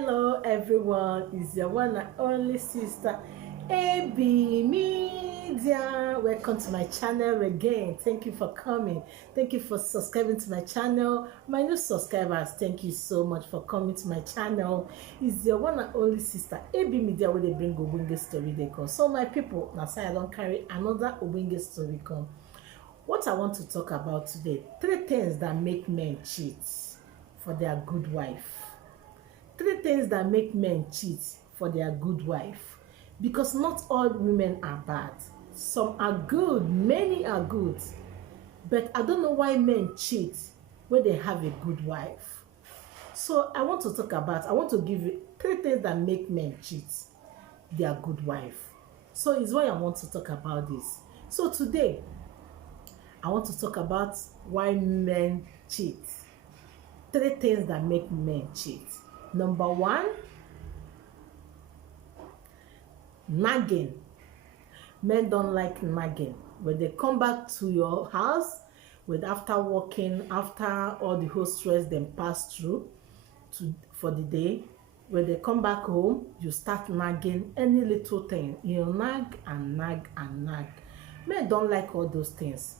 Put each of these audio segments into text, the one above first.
Hello everyone, it's your one and only sister AB Media. Welcome to my channel again. Thank you for coming. Thank you for subscribing to my channel. My new subscribers, thank you so much for coming to my channel. It's your one and only sister AB Media where they bring Obunge story they come. So my people, now say I don't carry another Obunge story come. What I want to talk about today, 3 things that make men cheat for their good wife. 3 things that make men cheat for their good wife, because not all women are bad. Some are good, many are good, but I don't know why men cheat when they have a good wife. So I want to give you 3 things that make men cheat their good wife. So it's why I want to talk about this. So today I want to talk about why men cheat. 3 things that make men cheat. Number 1, nagging. Men don't like nagging. When they come back to your house, after working, after all the whole stress them pass through for the day, when they come back home, you start nagging any little thing. You nag and nag and nag. Men don't like all those things.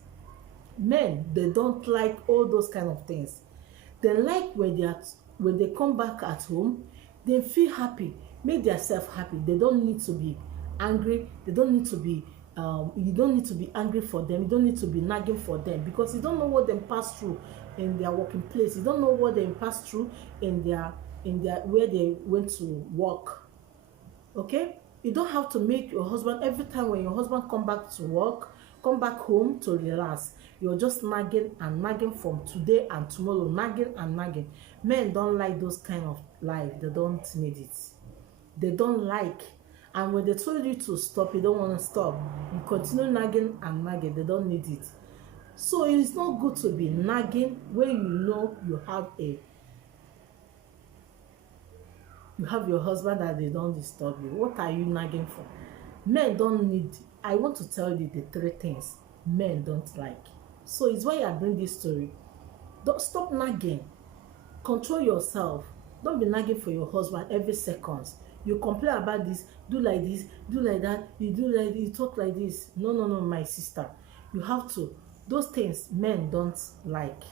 Men, they don't like all those kind of things. They like when they come back at home, they feel happy, make themselves happy. They don't need to be angry. They don't need to be you don't need to be angry for them. You don't need to be nagging for them, because you don't know what they pass through in their working place. You don't know what they pass through in their where they went to work. Okay, you don't have to make your husband, every time when your husband come back to work, come back home to relax, you're just nagging and nagging from today and tomorrow, nagging and nagging. Men don't like those kind of life. They don't need it. They don't like. And when they told you to stop, you don't want to stop. You continue nagging and nagging. They don't need it. So it's not good to be nagging when you know you have your husband that they don't disturb you. What are you nagging for? Men don't need. I want to tell you the 3 things men don't like. So it's why I bring this story. Don't stop nagging. Control yourself. Don't be nagging for your husband every second. You complain about this, do like this, do like that, you do like this, you talk like this. No, my sister. You have to. Those things men don't like.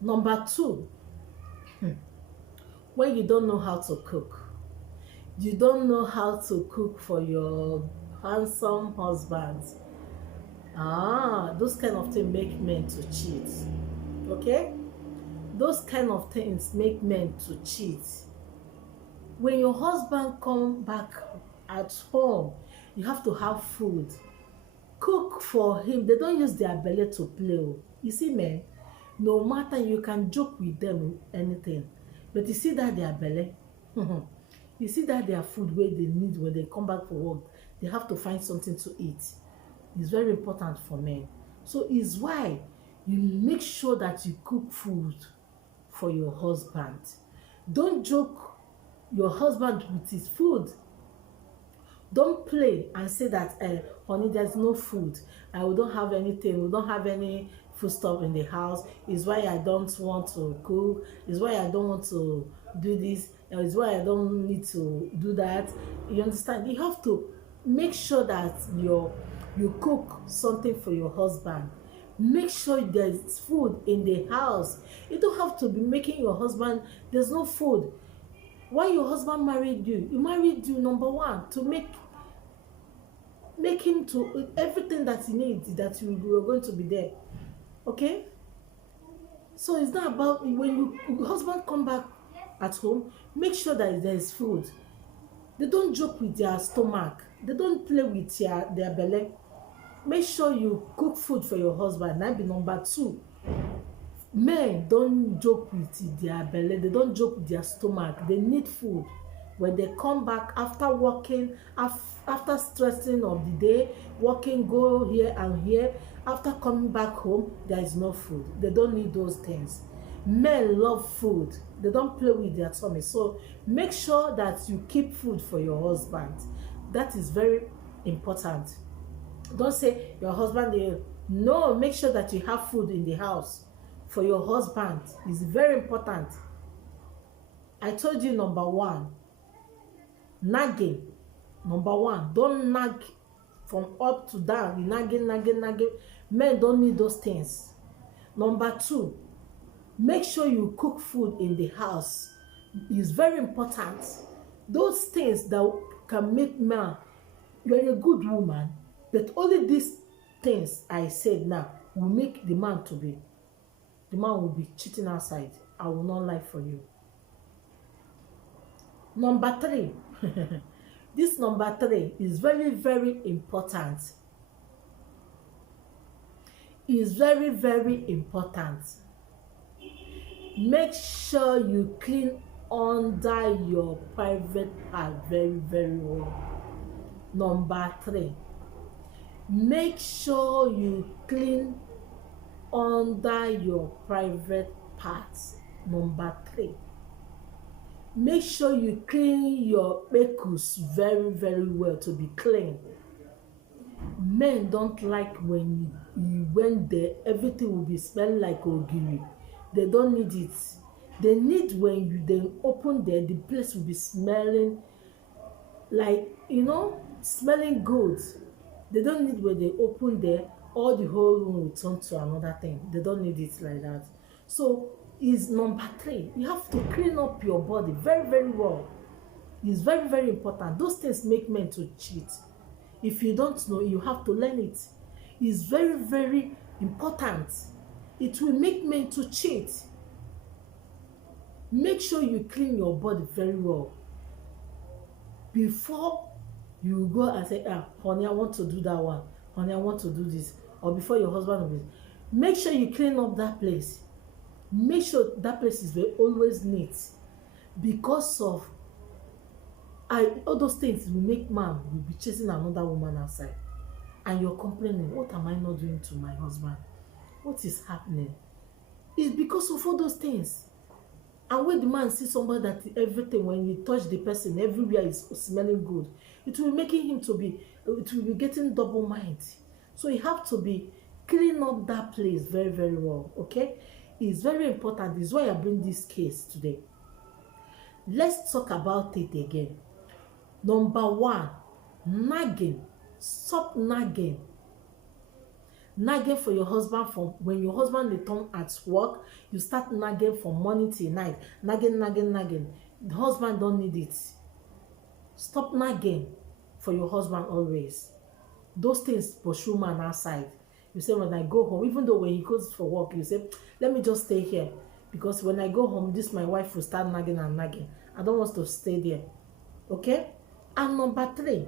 Number 2, when you don't know how to cook. You don't know how to cook for your handsome husband. Those kind of things make men to cheat. Okay, those kind of things make men to cheat. When your husband come back at home, you have to have food. Cook for him. They don't use their belly to play. You see, men, no matter, you can joke with them anything, but you see that their belly you see that their food where they need when they come back for work, they have to find something to eat. It's very important for men. So it's why you make sure that you cook food for your husband. Don't joke your husband with his food. Don't play and say that, honey, there's no food. We don't have anything. We don't have any food stuff in the house. It's why I don't want to cook. It's why I don't want to do this. It's why I don't need to do that. You understand? You have to make sure that you cook something for your husband. Make sure there's food in the house. You don't have to be making your husband, there's no food. Why your husband married you? He married you, number 1, to make him to everything that he needs, that you are going to be there. Okay? So it's not about when your husband come back at home, make sure that there is food. They don't joke with their stomach. They don't play with their belly. Make sure you cook food for your husband. That be number 2. Men don't joke with their belly. They don't joke with their stomach. They need food. When they come back after working, after stressing of the day, working, go here and here, after coming back home, there is no food. They don't need those things. Men love food. They don't play with their tummy. So make sure that you keep food for your husband. That is very important. Don't say your husband, no, make sure that you have food in the house for your husband. It's very important. I told you number one, nagging. Number one, don't nag from up to down. You nagging. Men don't need those things. Number two, make sure you cook food in the house. It's very important. Those things that can make man, you're a good woman, but only these things I said now will make the man will be cheating outside. I will not lie for you. Number three, this number three is very, very important. Is very, very important. Make sure you clean under your private part very, very well. Number three, make sure you clean under your private parts. Number three, make sure you clean your pekus very, very well to be clean. Men don't like when you went there, everything will be smelling like ogiri. They don't need it. They need when you then open there, the place will be smelling like, smelling good. They don't need when they open there, all the whole room will turn to another thing. They don't need it like that. So is number three. You have to clean up your body very, very well. It's very, very important. Those things make men to cheat. If you don't know, you have to learn it. It's very, very important. It will make men to cheat. Make sure you clean your body very well before you go and say, honey, I want to do that one. Honey, I want to do this. Or before your husband will be. Make sure you clean up that place. Make sure that place is always neat. Because of all those things will make man will be chasing another woman outside. And you're complaining, what am I not doing to my husband? What is happening? It's because of all those things. And when the man sees somebody that everything, when you touch the person, everywhere is smelling good, it will be making him it will be getting double mind. So you have to be clean up that place very, very well, okay? It's very important. This is why I bring this case today. Let's talk about it again. Number one, nagging. Stop nagging. Nagging for your husband from when your husband return at work, you start nagging from morning till night. Nagging. The husband don't need it. Stop nagging for your husband always. Those things pursue man outside. You say, when I go home, even though when he goes for work, you say, let me just stay here. Because when I go home, my wife will start nagging. I don't want to stay there. Okay? And number three,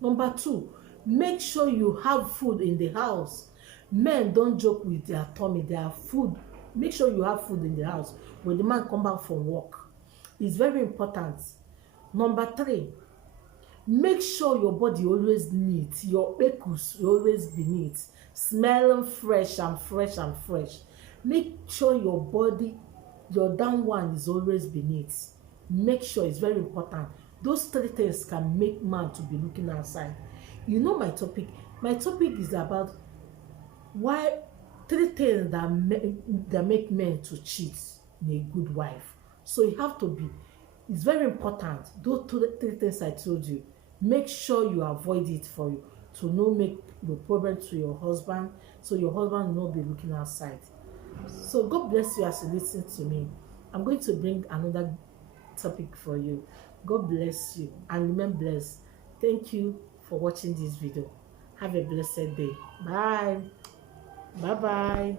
number two, make sure you have food in the house. Men don't joke with their tummy, their food. Make sure you have food in the house when the man come back from work. It's very important. Number three, make sure your body always neat. Your pekus will always be neat. Smelling fresh. Make sure your body, your down one is always be neat. Make sure, it's very important. Those three things can make man to be looking outside. You know my topic. My topic is about why three things that make men to cheat in a good wife. So you have to be, it's very important. Those three things I told you, make sure you avoid it for you to not make the problem to your husband, so your husband will not be looking outside. So God bless you as you listen to me. I'm going to bring another topic for you. God bless you and remain blessed. Thank you for watching this video. Have a blessed day. Bye. Bye.